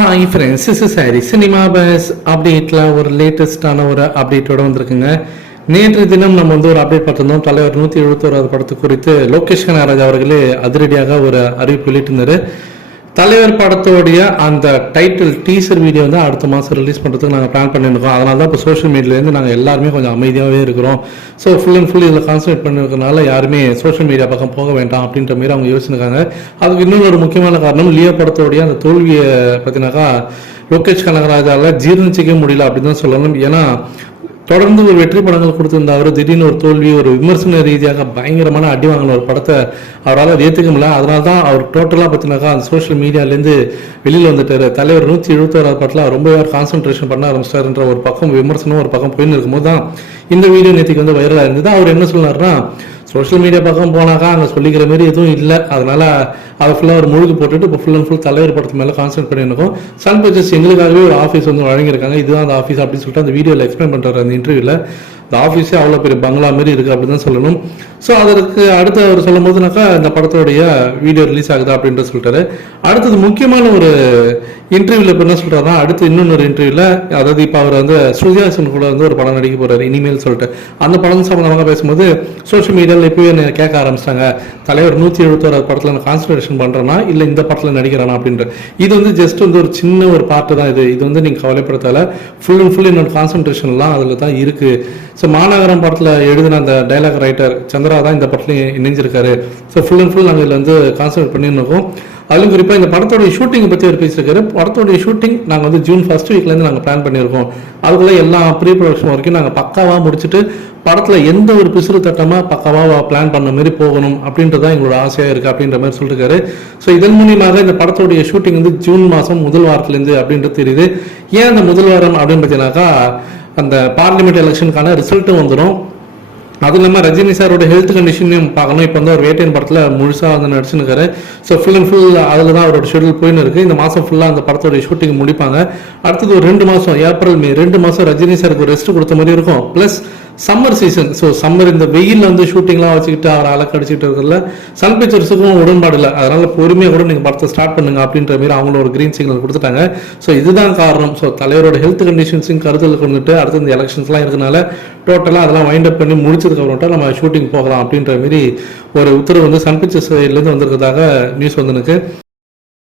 Hi friends is சாரி. Cinema buzz அப்டேட்டில் ஒரு லேட்டஸ்டான ஒரு அப்டேட்டோட வந்திருக்குங்க. நேற்று தினம் நம்ம வந்து ஒரு அப்டேட் பார்த்துருந்தோம். தலைவர் நூற்றி எழுபத்தோராது படத்து குறித்து லோகேஷ் கனகராஜ் அவர்களே அதிரடியாக ஒரு அறிவிப்பு வெளியிட்டிருந்தார். தலைவர் படத்தோடைய அந்த டைட்டில் டீசர் வீடியோ வந்து அடுத்த மாதம் ரிலீஸ் பண்ணுறதுக்கு நாங்கள் பிளான் பண்ணியிருக்கோம். அதனால தான் இப்போ சோஷியல் மீடியாலேருந்து நாங்கள் எல்லாருமே கொஞ்சம் அமைதியாகவே இருக்கிறோம். ஸோ ஃபுல் அண்ட் ஃபுல் இதில் கான்சன்ட்ரேட் பண்ணிருக்கனால யாருமே சோஷியல் மீடியா பக்கம் போக வேண்டாம் அப்படின்ற மாதிரி அவங்க யோசிச்சிருக்காங்க. அதுக்கு இன்னொரு ஒரு முக்கியமான காரணம் லியோ படத்தோடைய அந்த தோல்வியை பார்த்தீங்கன்னாக்கா லோகேஷ் கனகராஜால் ஜீர்ணிச்சிக்க முடியல அப்படின்னு தான் சொல்லணும். ஏன்னா தொடர்ந்து ஒரு வெற்றி படங்கள் கொடுத்திருந்த அவர் திடீர்னு ஒரு தோல்வி ஒரு விமர்சன ரீதியாக பயங்கரமான அடி வாங்கின ஒரு படத்தை அவரால் ஏற்றுக்க முடியல. அதனால தான் அவர் டோட்டலாக பார்த்தினாக்கா அந்த சோஷியல் மீடியாலேருந்து வெளியில் வந்துட்டார். தலைவர் நூற்றி எழுபத்தோராது படத்தில் ரொம்ப கான்சன்ட்ரேஷன் பண்ண ஆரம்பிச்சிட்டாருன்ற ஒரு பக்கம் விமர்சனம் ஒரு பக்கம் போயின்னு இருக்கும்போது தான் இந்த வீடியோ நேற்றுக்கு வந்து வைரலாக இருந்தது அவர் என்ன சொன்னார்னா சோஷியல் மீடியா பக்கம் போனாக்கா அங்கே சொல்லிக்கிற மாதிரி எதுவும் இல்லை. அதனால அதை ஃபுல்லாக ஒரு முழுக்கு போட்டுட்டு இப்போ ஃபுல் அண்ட் ஃபுல் தலைவர் படத்து மேலே கான்சென்ட் பண்ணியிருக்கோம் சன் பிக்சர்ஸ் எங்களுக்காகவே ஒரு ஆஃபீஸ் வந்து வழங்கியிருக்காங்க. இதுதான் அந்த ஆஃபீஸ் அப்படின்னு சொல்லிட்டு அந்த வீடியோவில் எக்ஸ்பிளைன் பண்ணுறாரு அந்த இன்டர்வியூவில் இந்த ஆஃபீஸே அவ்வளோ பெரிய பங்களா மாதிரி இருக்குது அப்படின்னு தான் சொல்லணும். ஸோ அதற்கு அடுத்து அவர் சொல்லும் போதுனாக்கா இந்த படத்தோடைய வீடியோ ரிலீஸ் ஆகுதா அப்படின்ட்டு சொல்லிட்டாரு. அடுத்தது முக்கியமான ஒரு இன்டர்வியூவில் இப்போ என்ன சொல்கிறாருன்னா அடுத்து இன்னொன்று இன்டர்வியூவில் அதாவது இப்போ அவர் வந்து ஸ்ருதிஹாசன் கூட வந்து ஒரு படம் நடிக்க போகிறாரு இனிமேல் சொல்லிட்டு. அந்த படம் சம்மந்தமாக பேசும்போது சோஷியல் மீடியாவில் இப்போயே என்னை கேட்க ஆரம்பிச்சிட்டாங்க. தலைவர் நூற்றி எழுபத்தோரு படத்தில் நான் கான்சன்ட்ரேஷன் பண்ணுறேன்னா இல்லை இந்த படத்தில் நடிக்கிறானா அப்படின்ற. இது வந்து ஜஸ்ட் வந்து ஒரு சின்ன ஒரு பார்ட்டு தான் இது. இது வந்து நீங்கள் கவலைப்படுத்தால ஃபுல் அண்ட் ஃபுல் என்னோட கான்சன்ட்ரேஷன்லாம் அதில் தான் இருக்குது ஸோ மாநகரம் படத்தில் எழுதின அந்த டைலாக் ரைட்டர் சந்திரா தான் இந்த படத்துலையும் இணைஞ்சிருக்காரு. ஸோ ஃபுல் அண்ட் ஃபுல் நாங்கள் இதில் வந்து கான்சன்ட்ரேட் பண்ணியிருக்கோம் அதிலும் குறிப்பாக இந்த படத்தோடைய ஷூட்டிங்கை பற்றி அவர் பேசியிருக்காரு. படத்தோடைய ஷூட்டிங் நாங்கள் வந்து ஜூன் ஃபர்ஸ்ட் வீக்லேருந்து நாங்கள் பிளான் பண்ணியிருக்கோம். அதுக்குள்ளே எல்லா ப்ரீ ப்ரொடக்ஷன் வரைக்கும் நாங்கள் பக்காவாக முடிச்சுட்டு படத்தில் எந்த ஒரு பிசுறு தட்டமாக பக்காவாக பிளான் பண்ண மாதிரி போகணும் அப்படின்றது தான் எங்களோட ஆசையாக இருக்குது அப்படின்ற மாதிரி சொல்லியிருக்காரு ஸோ இதன் மூலியமாக இந்த படத்தோடைய ஷூட்டிங் வந்து ஜூன் மாதம் முதல் வாரத்துலேருந்து அப்படின்றது தெரியுது. ஏன் அந்த முதல் வாரம் அப்படின்னு பார்த்தீங்கன்னாக்கா அந்த பார்லிமெண்ட் எலெக்ஷனுக்கான ரிசல்ட்டும் வந்துடும் அதுவும் இல்லாமல் ரஜினி சாரோட ஹெல்த் கண்டிஷனையும் பார்க்கணும். இப்போ வந்து அவர் வேட்டையன் படத்தில் முழுசாக வந்து நடிச்சுருக்காரு. ஸோ ஃபுல் அண்ட் ஃபுல் அதில் தான் அவரோட ஷெடியூல் போயின்னு இருக்குது இந்த மாதம் ஃபுல்லாக அந்த படத்தோட ஷூட்டிங் முடிப்பாங்க. அடுத்தது ஒரு ரெண்டு மாதம் ஏப்ரல் மே ரெண்டு மாதம் ரஜினி சாருக்கு ரெஸ்ட் கொடுத்த மாதிரி இருக்கும். Plus summer season so summer இந்த வெயிலில் வந்து ஷூட்டிங்லாம் வச்சுக்கிட்டு அவரை அலக்கடிச்சிட்டு இருக்கிறதுல சன் பிக்சர்ஸுக்கும் உடன்பாடு இல்லை. அதனால பொறுமையாக கூட நீங்கள் படத்தை ஸ்டார்ட் பண்ணுங்க அப்படின்ற மாதிரி அவங்களும் ஒரு க்ரீன் சிக்னல் கொடுத்துட்டாங்க. ஸோ இதுதான் காரணம். ஸோ தலைவரோட ஹெல்த் கண்டிஷன்ஸையும் கருத்தில் கொண்டுட்டு அடுத்து இந்த எலெக்ஷன்ஸ்லாம் இருக்கனால டோட்டலாக அதெல்லாம் வைண்ட் அப் பண்ணி முடிச்சதுக்கப்புறம்ட்டா நம்ம ஷூட்டிங் போகலாம் அப்படின்ற மாதிரி ஒரு உத்தரவு வந்து சன் பிக்சர்ஸ் சைட்லேருந்து வந்திருக்கிறதாக நியூஸ் வந்து எனக்கு